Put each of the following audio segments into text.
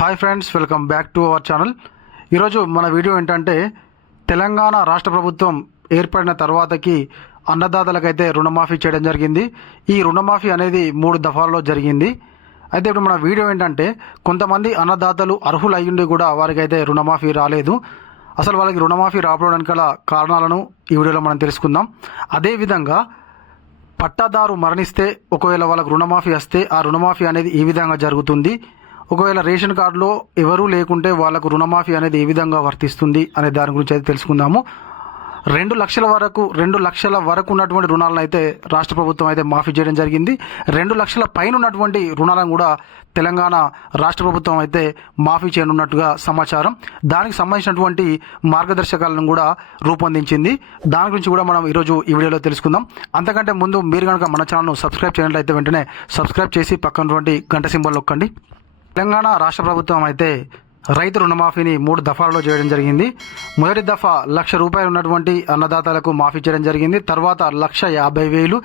Hi friends welcome back to our channel. ఈరోజు మన video ఏంటంటే తెలంగాణ రాష్ట్ర ప్రభుత్వం ఏర్పడిన తర్వాతకి అన్నదాతలకైతే రుణమాఫీ చేయడం జరిగింది. ఈ రుణమాఫీ అనేది మూడు దఫాల్లో జరిగింది. అయితే ఇప్పుడు మన వీడియో ఏంటంటే కొంతమంది అన్నదాతలు అర్హులు అయ్యుండి కూడా వారికైతే రుణమాఫీ రాలేదు. అసలు వాళ్ళకి రుణమాఫీ రావడానికి గల కారణాలను ఈ వీడియోలో మనం తెలుసుకుందాం. అదేవిధంగా పట్టాదారు మరణిస్తే ఒకవేళ వాళ్ళకు రుణమాఫీ వస్తే ఆ రుణమాఫీ అనేది ఈ విధంగా జరుగుతుంది. ఒకవేళ రేషన్ కార్డులో ఎవరూ లేకుంటే వాళ్ళకు రుణమాఫీ అనేది ఏ విధంగా వర్తిస్తుంది అనే దాని గురించి అయితే తెలుసుకుందాము. రెండు లక్షల వరకు రెండు లక్షల వరకు ఉన్నటువంటి రుణాలను అయితే రాష్ట్ర ప్రభుత్వం అయితే మాఫీ చేయడం జరిగింది. రెండు లక్షల పైన ఉన్నటువంటి రుణాలను కూడా తెలంగాణ రాష్ట్ర ప్రభుత్వం అయితే మాఫీ చేయనున్నట్టుగా సమాచారం. దానికి సంబంధించినటువంటి మార్గదర్శకాలను కూడా రూపొందించింది. దాని గురించి కూడా మనం ఈరోజు ఈ వీడియోలో తెలుసుకుందాం. అంతకంటే ముందు మీరు కనుక మన ఛానల్ను సబ్స్క్రైబ్ చేయనట్లయితే వెంటనే సబ్స్క్రైబ్ చేసి పక్కనటువంటి గంట సింబల్ నొక్కండి. తెలంగాణ రాష్ట్ర ప్రభుత్వం అయితే రైతు రుణమాఫీని మూడు దఫాలలో చేయడం జరిగింది. మొదటి దఫా లక్ష రూపాయలు ఉన్నటువంటి అన్నదాతలకు మాఫీ చేయడం జరిగింది. తర్వాత లక్ష యాభై వేలు.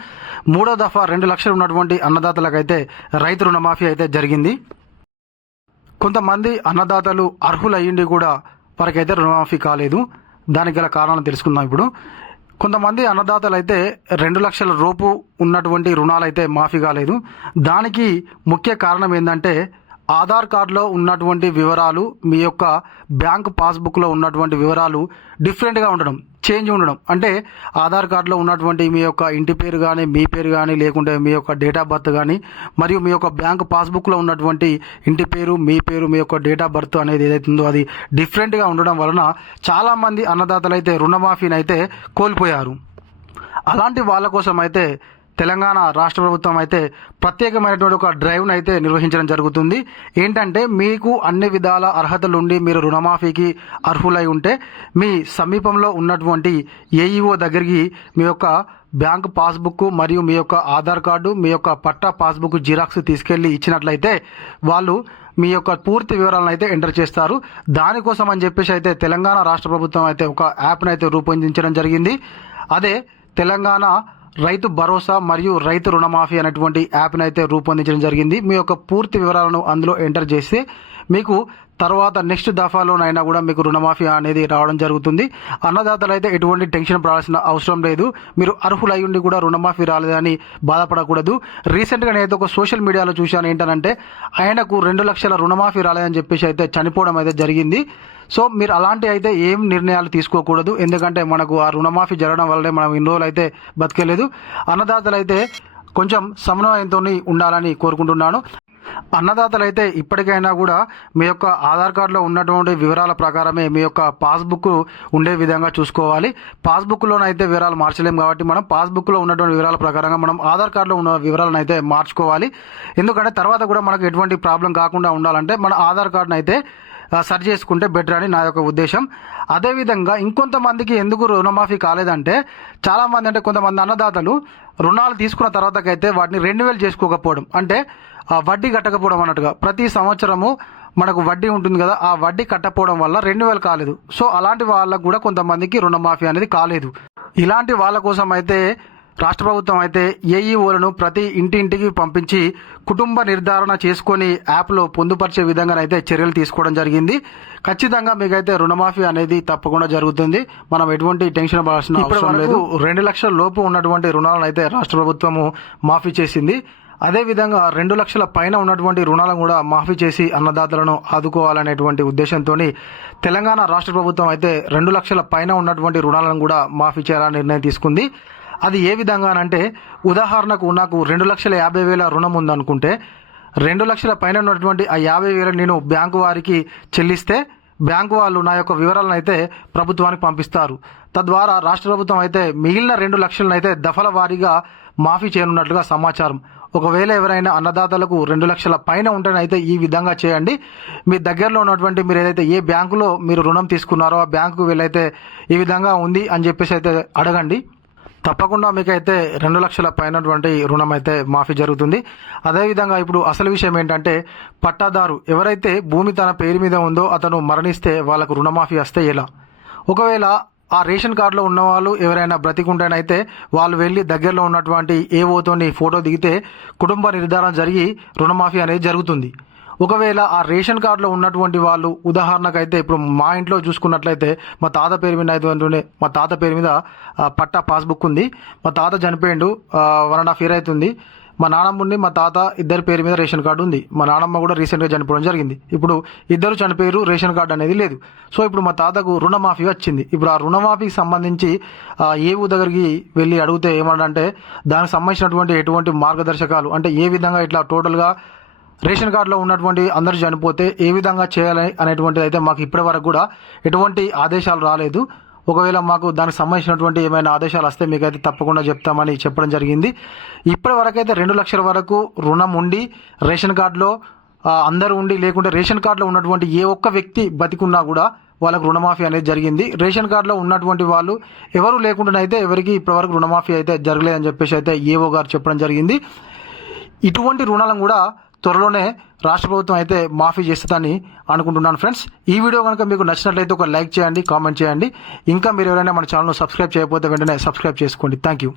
మూడో దఫా రెండు లక్షలు ఉన్నటువంటి అన్నదాతలకు అయితే రైతు రుణమాఫీ అయితే జరిగింది. కొంతమంది అన్నదాతలు అర్హులయ్యిండి కూడా వారికైతే రుణమాఫీ కాలేదు. దానికి గల కారణాలు తెలుసుకుందాం ఇప్పుడు. కొంతమంది అన్నదాతలు అయితే రెండు లక్షల రూపు ఉన్నటువంటి రుణాలు అయితే మాఫీ కాలేదు. దానికి ముఖ్య కారణం ఏంటంటే ఆధార్ కార్డులో ఉన్నటువంటి వివరాలు మీ యొక్క బ్యాంక్ పాస్బుక్లో ఉన్నటువంటి వివరాలు డిఫరెంట్గా ఉండడం చేంజ్ ఉండడం. అంటే ఆధార్ కార్డులో ఉన్నటువంటి మీ యొక్క ఇంటి పేరు కానీ మీ పేరు కానీ లేకుంటే మీ యొక్క డేట్ ఆఫ్ బర్త్ కానీ మరియు మీ యొక్క బ్యాంక్ పాస్బుక్లో ఉన్నటువంటి ఇంటి పేరు మీ పేరు మీ యొక్క డేట్ ఆఫ్ బర్త్ అనేది ఏదైతే ఉందో అది డిఫరెంట్గా ఉండడం వలన చాలామంది అన్నదాతలు అయితే రుణమాఫీని అయితే కోల్పోయారు. అలాంటి వాళ్ళ కోసం అయితే తెలంగాణ రాష్ట్ర ప్రభుత్వం అయితే ప్రత్యేకమైనటువంటి ఒక డ్రైవ్ను అయితే నిర్వహించడం జరుగుతుంది. ఏంటంటే మీకు అన్ని విధాల అర్హతలు ఉండి మీరు రుణమాఫీకి అర్హులై ఉంటే మీ సమీపంలో ఉన్నటువంటి ఏఈఓ దగ్గరికి మీ యొక్క బ్యాంక్ పాస్బుక్ మరియు మీ యొక్క ఆధార్ కార్డు మీ యొక్క పట్టా పాస్బుక్ జిరాక్స్ తీసుకెళ్ళి ఇచ్చినట్లయితే వాళ్ళు మీ యొక్క పూర్తి వివరాలను అయితే ఎంటర్ చేస్తారు. దానికోసం అని చెప్పేసి అయితే తెలంగాణ రాష్ట్ర ప్రభుత్వం అయితే ఒక యాప్ను అయితే రూపొందించడం జరిగింది. అదే తెలంగాణ రైతు భరోసా మరియు రైతు రుణమాఫీ అనేటువంటి యాప్ను అయితే రూపొందించడం జరిగింది. మీ యొక్క పూర్తి వివరాలను అందులో ఎంటర్ చేస్తే మీకు తర్వాత నెక్స్ట్ దఫాలోనైనా కూడా మీకు రుణమాఫీ అనేది రావడం జరుగుతుంది. అన్నదాతలు అయితే ఎటువంటి టెన్షన్ పడాల్సిన అవసరం లేదు. మీరు అర్హులై ఉండి కూడా రుణమాఫీ రాలేదని బాధపడకూడదు. రీసెంట్గా నేను ఒక సోషల్ మీడియాలో చూశాను ఏంటంటే ఆయనకు రెండు లక్షల రుణమాఫీ రాలేదని చెప్పేసి అయితే చనిపోవడం అయితే జరిగింది. సో మీరు అలాంటి అయితే ఏం నిర్ణయాలు తీసుకోకూడదు. ఎందుకంటే మనకు ఆ రుణమాఫీ జరగడం వల్లనే మనం ఇన్ని రోజులు అయితే బతికేలేదు. అన్నదాతలు అయితే కొంచెం సమన్వయంతో ఉండాలని కోరుకుంటున్నాను. అన్నదాతలు అయితే ఇప్పటికైనా కూడా మీ యొక్క ఆధార్ కార్డులో ఉన్నటువంటి వివరాల ప్రకారమే మీ యొక్క పాస్బుక్ ఉండే విధంగా చూసుకోవాలి. పాస్బుక్లోనైతే వివరాలు మార్చలేము కాబట్టి మనం పాస్బుక్లో ఉన్నటువంటి వివరాల ప్రకారంగా మనం ఆధార్ కార్డులో ఉన్న వివరాలను అయితే మార్చుకోవాలి. ఎందుకంటే తర్వాత కూడా మనకు ఎటువంటి ప్రాబ్లం కాకుండా ఉండాలంటే మన ఆధార్ కార్డును అయితే సరి చేసుకుంటే బెటర్ అని నా యొక్క ఉద్దేశం. అదేవిధంగా ఇంకొంతమందికి ఎందుకు రుణమాఫీ కాలేదంటే చాలామంది అంటే కొంతమంది అన్నదాతలు రుణాలు తీసుకున్న తర్వాతకైతే వాటిని రెన్యువల్ చేసుకోకపోవడం. అంటే వడ్డీ కట్టకపోవడం అన్నట్టుగా. ప్రతి సంవత్సరము మనకు వడ్డీ ఉంటుంది కదా ఆ వడ్డీ కట్టకపోవడం వల్ల రెన్యువల్ కాలేదు. సో అలాంటి వాళ్ళకు కూడా కొంతమందికి రుణమాఫీ అనేది కాలేదు. ఇలాంటి వాళ్ళ కోసం అయితే రాష్ట్ర ప్రభుత్వం అయితే ఏఈఓలను ప్రతి ఇంటింటికి పంపించి కుటుంబ నిర్ధారణ చేసుకొని యాప్లో పొందుపరిచే విధంగానైతే చర్యలు తీసుకోవడం జరిగింది. ఖచ్చితంగా మీకైతే రుణమాఫీ అనేది తప్పకుండా జరుగుతుంది. మనం ఎటువంటి టెన్షన్ పడాల్సిన అవసరం లేదు. రెండు లక్షల లోపు ఉన్నటువంటి రుణాలను అయితే రాష్ట్ర ప్రభుత్వము మాఫీ చేసింది. అదేవిధంగా రెండు లక్షల పైన ఉన్నటువంటి రుణాలను కూడా మాఫీ చేసి అన్నదాతలను ఆదుకోవాలనేటువంటి ఉద్దేశంతో తెలంగాణ రాష్ట్ర ప్రభుత్వం అయితే రెండు లక్షల పైన ఉన్నటువంటి రుణాలను కూడా మాఫీ చేయాలని నిర్ణయం తీసుకుంది. అది ఏ విధంగానంటే ఉదాహరణకు నాకు రెండు లక్షల యాభై వేల రుణం ఉందనుకుంటే రెండు లక్షల పైన ఉన్నటువంటి ఆ యాభై వేలు నేను బ్యాంకు వారికి చెల్లిస్తే బ్యాంకు వాళ్ళు నా యొక్క వివరాలను అయితే ప్రభుత్వానికి పంపిస్తారు. తద్వారా రాష్ట్ర ప్రభుత్వం అయితే మిగిలిన రెండు లక్షలను అయితే దఫల వారీగా మాఫీ చేయనున్నట్లుగా సమాచారం. ఒకవేళ ఎవరైనా అన్నదాతలకు రెండు లక్షల పైన ఉంటేనైతే ఈ విధంగా చేయండి. మీ దగ్గరలో ఉన్నటువంటి మీరు ఏదైతే ఏ బ్యాంకులో మీరు రుణం తీసుకున్నారో ఆ బ్యాంకు వీళ్ళైతే ఈ విధంగా ఉంది అని చెప్పేసి అయితే అడగండి. తప్పకుండా మీకైతే రెండు లక్షల పైనటువంటి రుణం అయితే మాఫీ జరుగుతుంది. అదేవిధంగా ఇప్పుడు అసలు విషయం ఏంటంటే పట్టాదారు ఎవరైతే భూమి తన పేరు మీద ఉందో అతను మరణిస్తే వాళ్ళకు రుణమాఫీ వస్తే ఎలా? ఒకవేళ ఆ రేషన్ కార్డులో ఉన్నవాళ్ళు ఎవరైనా బ్రతికుంటేనైతే వాళ్ళు వెళ్ళి దగ్గరలో ఉన్నటువంటి ఏవోతోని ఫోటో దిగితే కుటుంబ నిర్ధారణ జరిగి రుణమాఫీ అనేది జరుగుతుంది. ఒకవేళ ఆ రేషన్ కార్డులో ఉన్నటువంటి వాళ్ళు ఉదాహరణకు అయితే ఇప్పుడు మా ఇంట్లో చూసుకున్నట్లయితే మా తాత పేరు మీద అయితే మా తాత పేరు మీద పట్టా పాస్బుక్ ఉంది. మా తాత చనిపోయిండు వన్ అండ్ హాఫ్ ఇయర్ అవుతుంది. మా నానమ్మ ఉంది మా తాత ఇద్దరి పేరు మీద రేషన్ కార్డు ఉంది. మా నానమ్మ కూడా రీసెంట్గా చనిపోవడం జరిగింది. ఇప్పుడు ఇద్దరు చనిపోయారు రేషన్ కార్డు అనేది లేదు. సో ఇప్పుడు మా తాతకు రుణమాఫీ వచ్చింది. ఇప్పుడు ఆ రుణమాఫీకి సంబంధించి ఏ ఏవు దగ్గరికి వెళ్ళి అడిగితే ఏమన్నంటే దానికి సంబంధించినటువంటి ఎటువంటి మార్గదర్శకాలు అంటే ఏ విధంగా ఇట్లా టోటల్గా రేషన్ కార్డులో ఉన్నటువంటి అందరూ చనిపోతే ఏ విధంగా చేయాలి అనేటువంటిది అయితే మాకు ఇప్పటి వరకు కూడా ఎటువంటి ఆదేశాలు రాలేదు. ఒకవేళ మాకు దానికి సంబంధించినటువంటి ఏమైనా ఆదేశాలు వస్తే మీకైతే తప్పకుండా చెప్తామని చెప్పడం జరిగింది. ఇప్పటి వరకు అయితే రెండు లక్షల వరకు రుణం ఉండి రేషన్ కార్డులో అందరూ ఉండి లేకుంటే రేషన్ కార్డులో ఉన్నటువంటి ఏ ఒక్క వ్యక్తి బతికున్నా కూడా వాళ్ళకు రుణమాఫీ అనేది జరిగింది. రేషన్ కార్డులో ఉన్నటువంటి వాళ్ళు ఎవరు లేకుండా అయితే ఎవరికి ఇప్పటివరకు రుణమాఫీ అయితే జరగలేదని చెప్పేసి అయితే ఏఓ గారు చెప్పడం జరిగింది. ఇటువంటి రుణాలను కూడా త్వరలోనే రాష్ట్ర ప్రభుత్వం అయితే మాఫీ చేస్తుందని అనుకుంటున్నాను ఫ్రెండ్స్. ఈ వీడియో కనుక మీకు నచ్చినట్లయితే ఒక లైక్ చేయండి కామెంట్ చేయండి. ఇంకా మీరు ఎవరైనా మన ఛానల్ను సబ్స్క్రైబ్ చేయకపోతే వెంటనే సబ్స్క్రైబ్ చేసుకోండి. Thank you.